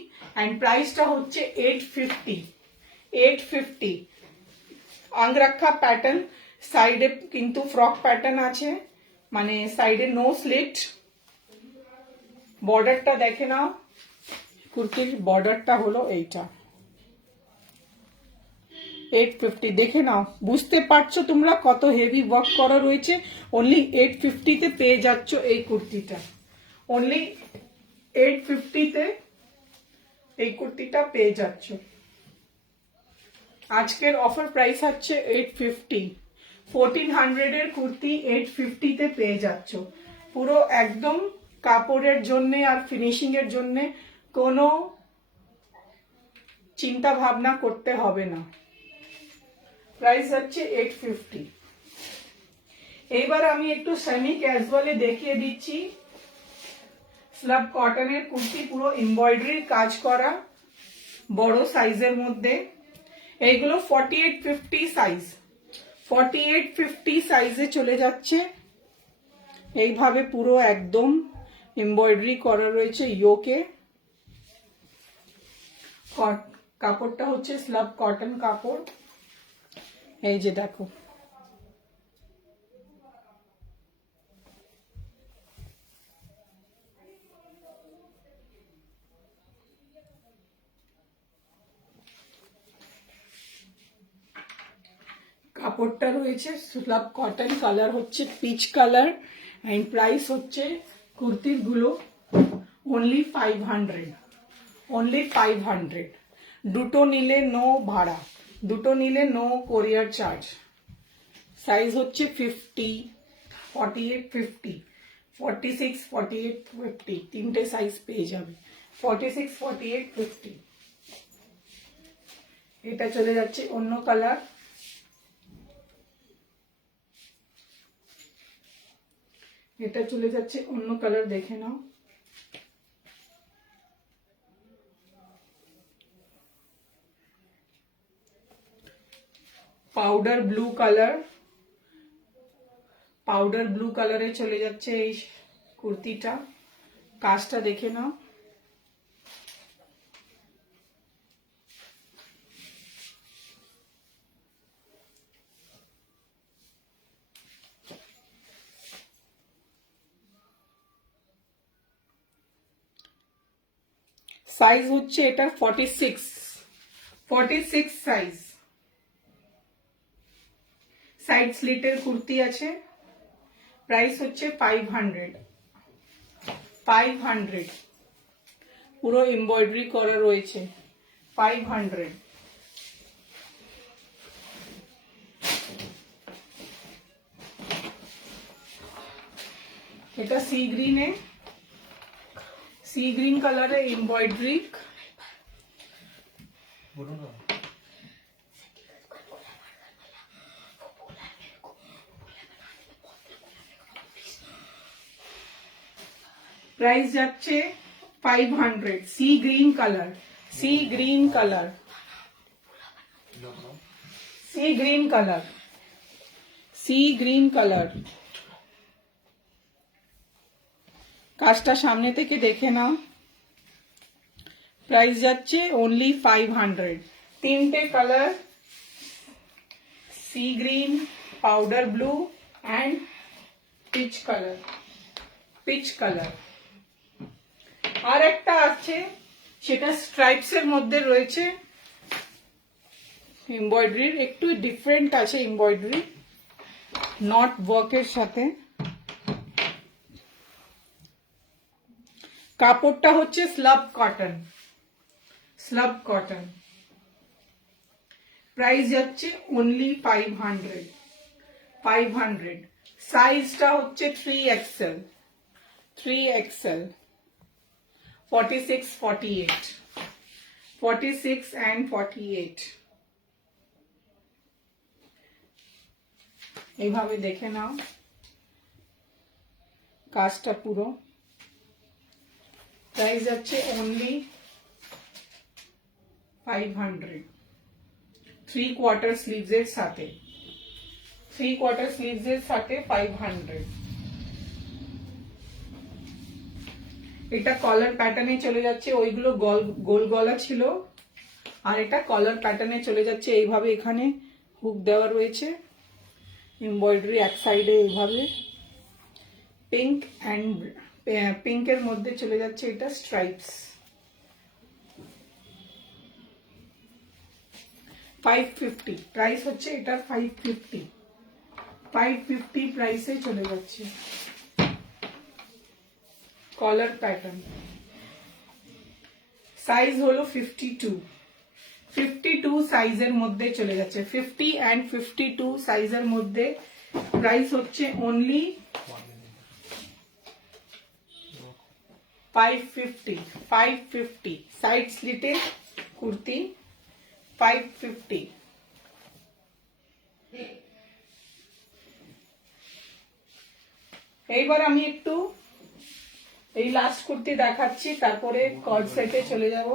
and প্রাইসটা হচ্ছে 850। অঙ্গরক্ষা প্যাটার্ন, সাইডে কিন্তু ফ্রক প্যাটার্ন আছে, মানে সাইডে নো স্লিট। বর্ডারটা দেখে নাও, কুর্তির বর্ডারটা হলো এইটা। 850 দেখে নাও, বুঝতে পারছো তোমরা কত হেভি ওয়ার্ক করা রয়েছে। অনলি 850 তে পেয়ে যাচ্ছ এই কুর্তিটা, অনলি 850 তে এই কুর্তিটা পেয়ে যাচ্ছ। আজকের অফার প্রাইস হচ্ছে 850, 1400 এর কুর্তি 850 তে পেয়ে যাচ্ছ। পুরো একদম কাপড়ের জন্য আর ফিনিশিং এর জন্য কোনো চিন্তা ভাবনা করতে হবে না। প্রাইস হচ্ছে 850। এইবার আমি একটু সেমি ক্যাজুয়ালে দেখিয়ে দিচ্ছি। স্লাব কটনের কুর্তি, পুরো এমব্রয়ডারির কাজ করা, বড় সাইজের মধ্যে। এইগুলো 4850 সাইজ, 4850 সাইজে চলে যাচ্ছে। এইভাবে পুরো একদম এমব্রয়ডারি করা রয়েছে ইয়োকে। কাপড়টা হচ্ছে স্লাব কটন কাপড়। এই যে দেখো, কাপড়টা রয়েছে স্লাব কটন, কালার হচ্ছে পিচ কালার, এন্ড প্রাইস হচ্ছে কুর্তির গুলো অনলি 500, অনলি 500। দুটো নিলে নো ভাড়া, দুটো নিলে নো কোরিয়ার চার্জ। সাইজ হচ্ছে 50, 48, 50, 46, 48, 50, তিনটে সাইজ পেয়ে যাবে। 46, 48, 50। এটা চলে যাচ্ছে অন্য কালার। এটা চলে যাচ্ছে অন্য কালার, দেখে নাও। Powder blue colour, powder blue কালারে চলে যাচ্ছে এই কুর্তিটা। কাজটা দেখে নাও। সাইজ হচ্ছে এটার 46, 46 সাইজ। সাইড স্লিটের কুর্তি আছে। প্রাইস হচ্ছে 500, 500। পুরো এমব্রয়ডারি করা রয়েছে, 500। এটা সি গ্রিনে, সি গ্রিন কালারে এমব্রয়ডারি। প্রাইস যাচ্ছে 500। Sea green colour, sea green colour, sea green colour, sea green colour. কাজটা সামনে থেকে দেখে নাও। প্রাইস যাচ্ছে অনলি 500। তিনটে colour, sea green, powder blue and peach colour, peach colour. আর একটা আছে, সেটা স্ট্রাইপস এর মধ্যে রয়েছে। এমব্রয়ডারির একটু ডিফারেন্ট আছে, এমব্রয়ডারি নট ওয়ার্কের সাথে। কাপড়টা হচ্ছে slab cotton, slab cotton. Price যাচ্ছে অনলি 500, 500। সাইজটা হচ্ছে 3XL, 3XL, 46, 48, 46 and 48। এইভাবে দেখে নাও কাজটা পুরো। প্রাইস যাচ্ছে অনলি 500, 3/4 স্লিভস এর সাথে, 3/4 স্লিভস এর সাথে 500। এটা কলার প্যাটার্নে চলে যাচ্ছে, ওইগুলো গোল গলা ছিল, আর এটা কলার প্যাটার্নে চলে যাচ্ছে। এইভাবে এখানে হুক দেওয়া রয়েছে, এমব্রয়ডারি এক সাইডে এইভাবে পিঙ্ক অ্যান্ড পিঙ্কের মধ্যে চলে যাচ্ছে এটা স্ট্রাইপস। 550 প্রাইস হচ্ছে এটার 550 প্রাইসে চলে যাচ্ছে। কলার প্যাটার্ন, সাইজ হলো 52 সাইজের মধ্যে চলে যাচ্ছে। 50 and 52 সাইজের মধ্যে প্রাইস হচ্ছে অনলি 550 সাইড স্লিটে কুর্তি 550। এইবার আমি একটু এই লাস্ট কুর্তি দেখাচ্ছি, তারপরে কর্ড সেটে চলে যাব।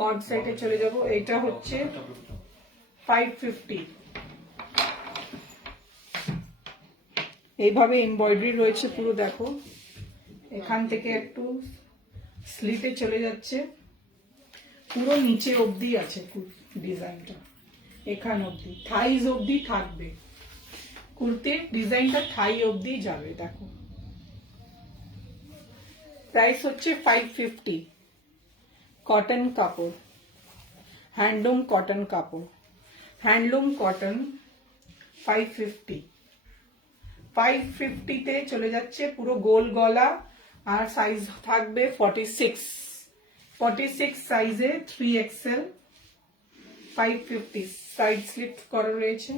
কর্ড সেটে চলে যাব। এটা হচ্ছে 550। এইভাবে এমব্রয়ডারি রয়েছে পুরো, দেখো এখান থেকে একটু স্লিটে চলে যাচ্ছে, পুরো নিচে অবধি আছে ডিজাইনটা, এখান অবধি থাইজ অবধি থাকবে কুর্তির ডিজাইনটা, থাই অবধি যাবে। দেখো প্রাইস হচ্ছে 550। কটন কাপড়, হ্যান্ডলুম কটন কাপড়, হ্যান্ডলুম কটন 550 তে চলে যাচ্ছে, পুরো গোল গলা, আর সাইজ থাকবে 46 সাইজে 3XL 550। সাইড স্লিট করা রয়েছে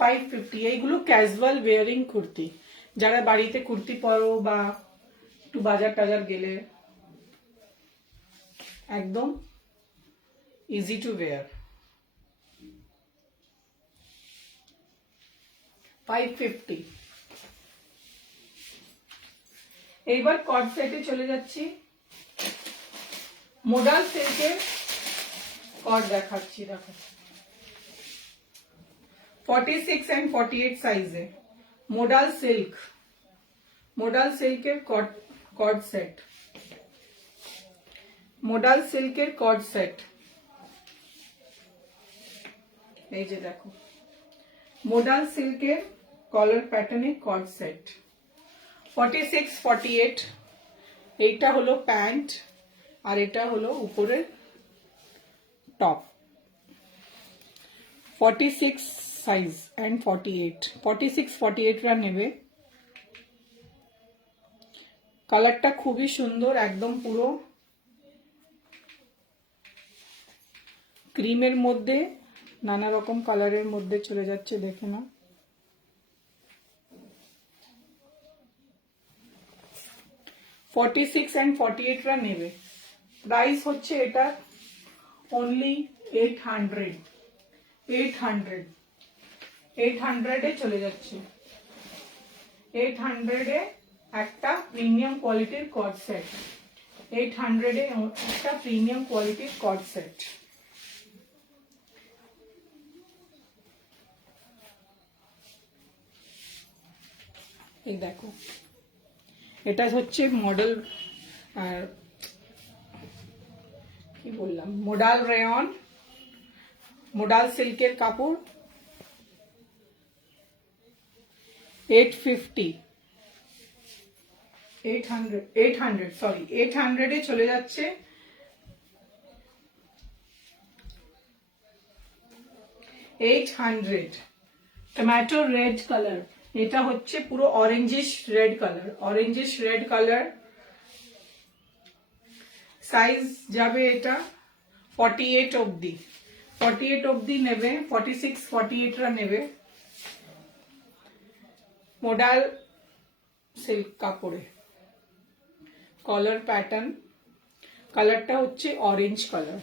550। এইগুলো ক্যাজুয়াল ওয়্যারিং কুর্তি, যারা বাড়িতে কুর্তি পরো বা একটু বাজার টাজার গেলে একদম ইজি টু ওয়্যার। 550। এইবার কর্ড সেটে চলে যাচ্ছি। মোডাল সিল্কের কর্ড দেখাচ্ছি, দেখো 46 and 48 সাইজে মোডাল সিল্কের কর্ড সেট, মোডাল সিল্কের কর্ড সেট। এই যে দেখো মোডাল সিল্কের কলার প্যাটার্নে কর্ড সেট 46 48। এইটা হলো প্যান্ট আর এটা হলো উপরের টপ। 46 সাইজ এন্ড 46 48 রা নেবে। কালারটা খুবই সুন্দর, একদম পুরো ক্রিমের মধ্যে, নানা রকম কালারের মধ্যে চলে যাচ্ছে, দেখে না। $46 and $48 রা নেবে। প্রাইস হচ্ছে এটা অনলি 800 এ চলে যাচ্ছে। 800 এ একটা প্রিমিয়াম কোয়ালিটির কর্ড সেট, 800 এ একটা প্রিমিয়াম কোয়ালিটির কর্ড সেট। এই দেখো এটা হচ্ছে মডেল, আর কি বললাম, মোডাল রেয়ন, মোডাল সিল্কের কাপড় 800 এ চলে যাচ্ছে। টমেটো রেড কালার, এটা হচ্ছে পুরো অরেঞ্জিশ রেড কালার। সাইজ যাবে এটা 48 অবধি নেবে। 46 48 রা নেবে। মোডাল সিল্ক কাপড়ে কলার প্যাটার্ন, কালারটা হচ্ছে orange colour.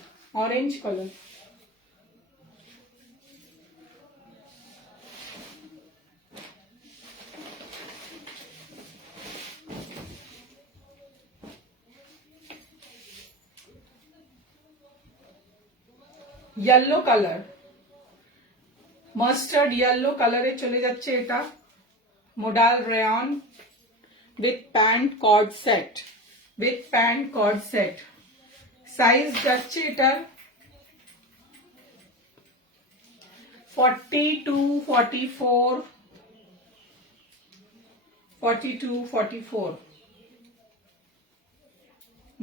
Yellow colour, mustard yellow কালারে চলে যাচ্ছে এটা। Modal rayon with pant cord set, size যাচ্ছে এটার 42 44।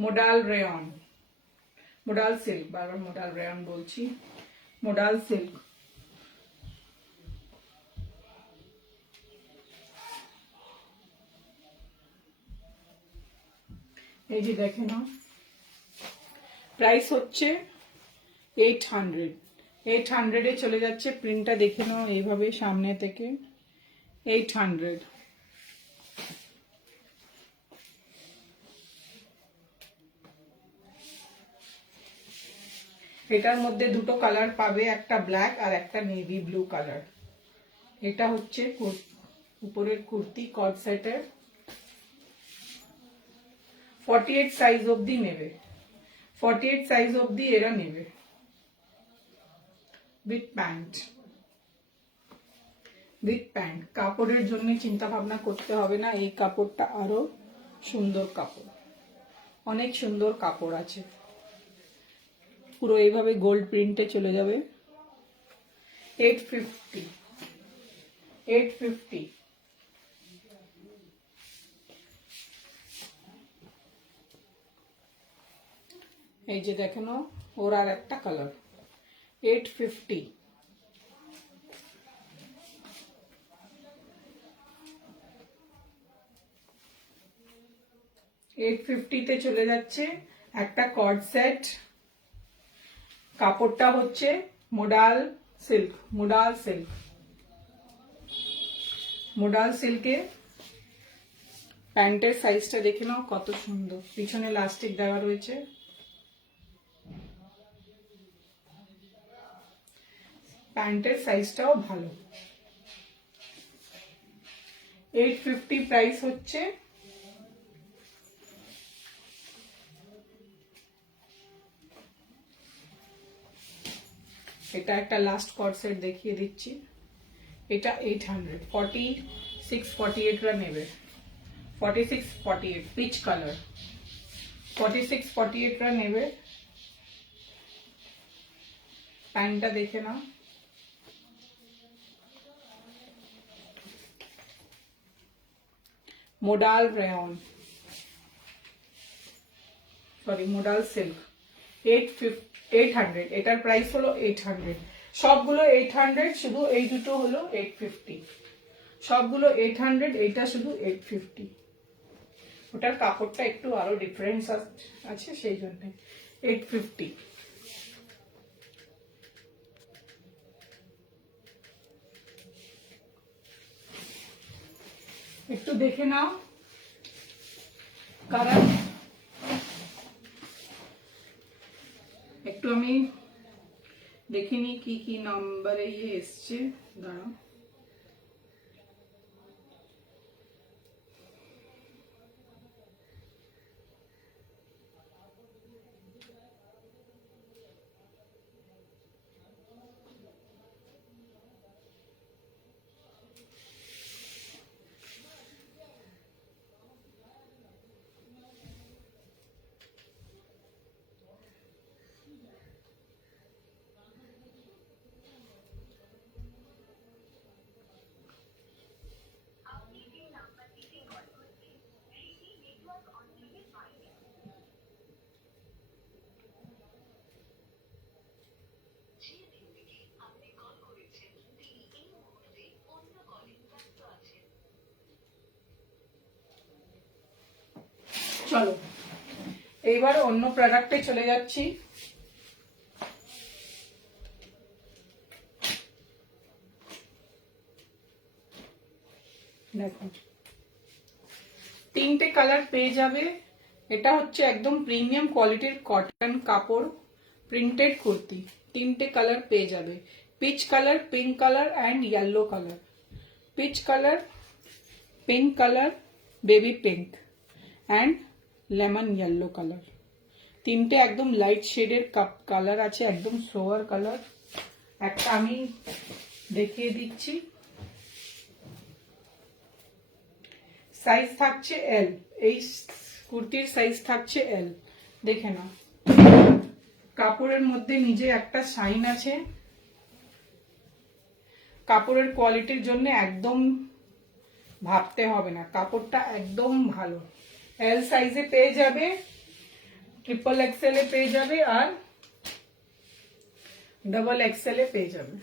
মোডাল রেয়ন মোডাল সিল্ক, বারবার মোডাল রেয়ন বলছি, মোডাল সিল্ক। এই যে দেখে নাও, প্রাইস হচ্ছে 800। 800-এ চলে যাচ্ছে। প্রিন্টটা দেখে নাও এইভাবে সামনে থেকে, 800। এটার মধ্যে দুটো কালার পাবে, একটা ব্ল্যাক আর একটা নেভি ব্লু কালার। এটা হচ্ছে উপরের কুর্তি কট সেটের। 48 সাইজ অবধি নেবে, 48 সাইজ অবধি এরা নেবে উইথ প্যান্ট। With pant. কাপড়ের জন্য চিন্তা ভাবনা করতে হবে না, এই কাপড়টা আরো সুন্দর কাপড়, অনেক সুন্দর কাপড় আছে। পুরো এইভাবে গোল্ড প্রিন্টে চলে যাবে। 850। 850। এই যে দেখেন ওর আর একটা কালার, 850। তে চলে যাচ্ছে একটা কর্ড সেট। কাপড়টা হচ্ছে modal silk. Modal silk, modal সিল্কে প্যান্টের সাইজটা দেখে নাও কত সুন্দর, পিছনে লাস্টিক দেওয়া রয়েছে। প্যান্টের সাইজটাও ভালো। 850 প্রাইস হচ্ছে। এটা একটা লাস্ট কর্ড সেট দেখিয়ে দিচ্ছি। এটা 800। 46 48রা নেবে, 46 48 পিচ কালার, 46 48রা নেবে। প্যান্টটা দেখে নাও, modal rayon, sorry modal silk. 800। এটার প্রাইস হলো 800। সবগুলো 800, শুধু এই দুটো হলো 850। সবগুলো 800, এইটা শুধু 850। ওটার কাপড়টা একটু আরো ডিফারেন্স আছে, সেই জন্য 850। একটু দেখে নাও কালার। একটু আমি দেখিনি কি কি নাম্বারে এসছে, দাঁড়াও। চলো এইবার অন্য প্রোডাক্টে চলে যাচ্ছি। দেখো তিনটে কালার পেয়ে যাবে। এটা হচ্ছে একদম প্রিমিয়াম কোয়ালিটির কটন কাপড়, প্রিন্টেড কুর্তি। তিনটে কালার পেয়ে যাবে, peach colour, pink colour and yellow colour. Peach colour, pink colour, baby pink and lemon yellow colour. তিনটে একদম লাইট শেডের কালার আছে, একদম সোয়ার কালার। একটা আমি দেখিয়ে দিচ্ছি, সাইজ থাকছে এল। এই কুর্তির সাইজ থাকছে এল, দেখে নাও। কাপড়ের মধ্যে নিজে একটা শাইন আছে। কাপড়ের কোয়ালিটির জন্য একদম ভাবতে হবে না, কাপড়টা একদম ভালো। এল সাইজে পেয়ে যাবে। ট্রিপল এক্সেল এ পেয়ে যাবে আর ডাবল এক্সেল এ পেয়ে যাবে।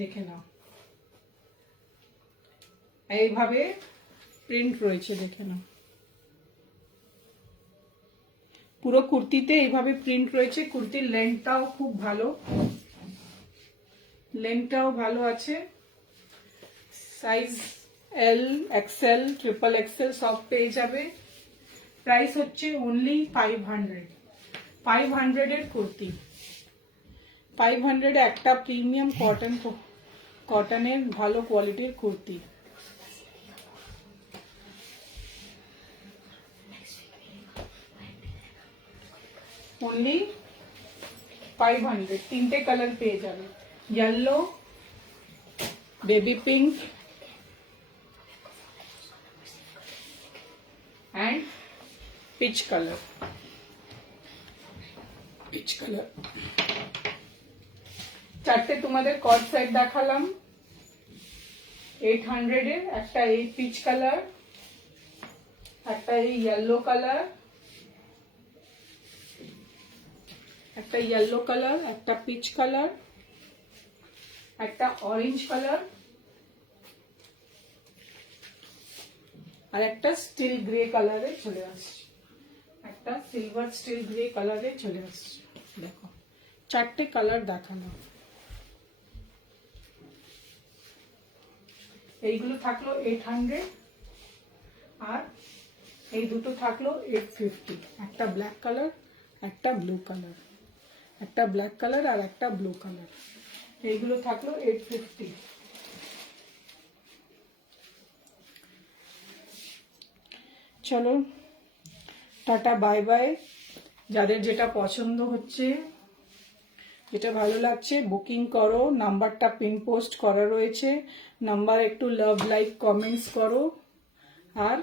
দেখে নাও, এইভাবে প্রিন্ট রয়েছে, দেখে নাও। পুরো কুর্তিতে এইভাবে প্রিন্ট রয়েছে। কুর্তির লেন্থটাও খুব ভালো, লেন্থটাও ভালো আছে। Size L, XL, triple XL সব পেয়ে যাবে। প্রাইস হচ্ছে অনলি 500। 500 এর কুর্তি, 500 এ একটা প্রিমিয়াম কটনের ভালো কোয়ালিটির কুর্তি। অনলি 500। তিনটে কালার পেয়ে যাবে, yellow, baby pink and peach color. peach color চারটে তোমাদের কট সেট দেখালাম 800 এর। একটা এই পিচ কালার, একটা এই ইয়েলো কালার, একটা ইয়েলো কালার, একটা পিচ কালার, একটা অরেঞ্জ কালার আর একটা স্টিল গ্রে কালারে চলে আসছে, একটা সিলভার স্টিল গ্রে কালারে চলে আসছে। দেখো চারটে কালার দেখানো। এইগুলো থাকলো 800 আর এই দুটো থাকলো 850। একটা ব্ল্যাক কালার, একটা ব্লু কালার, একটা ব্ল্যাক কালার আর একটা ব্লু কালার। এইগুলো থাকলো 850। চলো টাটা, বাই বাই। যাদের যেটা পছন্দ হচ্ছে, যেটা ভালো লাগছে বুকিং করো। নাম্বারটা পিন পোস্ট করা রয়েছে, নাম্বার একটু লাভ, লাইক, কমেন্টস করো। আর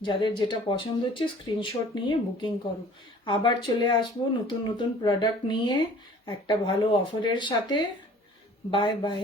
যাদের যেটা পছন্দ হচ্ছে স্ক্রিনশট নিয়ে বুকিং করো। আবার চলে আসবো নতুন নতুন প্রোডাক্ট নিয়ে একটা ভালো অফারের সাথে। Bye bye.